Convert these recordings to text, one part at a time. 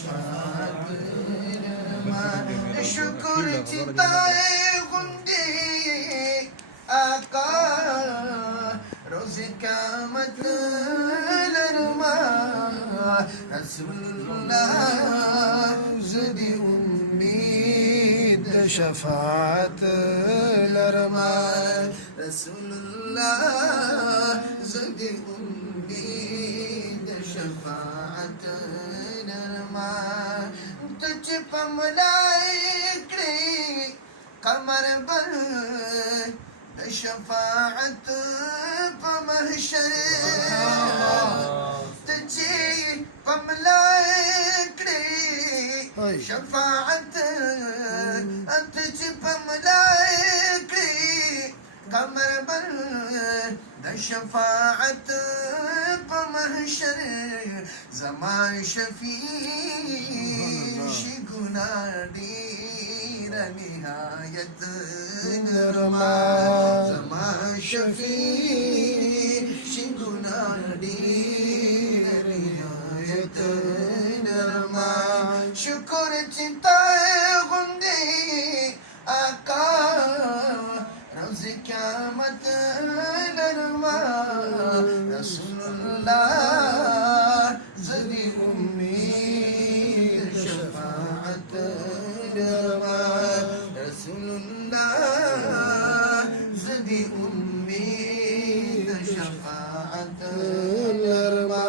शफाअत नरमा शुक्र चिताए गुंजे आका रोज़े क़यामत नरमा रसूलुल्लाह ज़दी उम्मीद शफाअत नरमा रसूलुल्लाह ज़दी उम्मीद शफाअत नरमा तुझ पर मलाइके कमर बर शफाअत पर महशर तुझे पर मलाइके शफाअत तुझ पर मलाइके कमर बर शफाअत पर महशर ज़मान शफी गुनाडी निहायत नरमा ज़मान शफी गुनाडी निहायत नरमा शुक्र चिताए गुंदे आका रोज़े क़यामत नरमा रसूलुल्लाह ज़दी उम्मीद शफाअत नरमा रसूलुल्लाह ज़दी उम्मीद शफाअत नरमा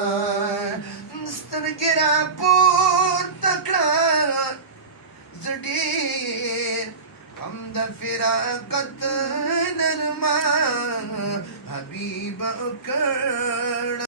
मुस्तरगिरा पूर तकड़ा ज़डीर हमद फिराकत नरमा हबीब कर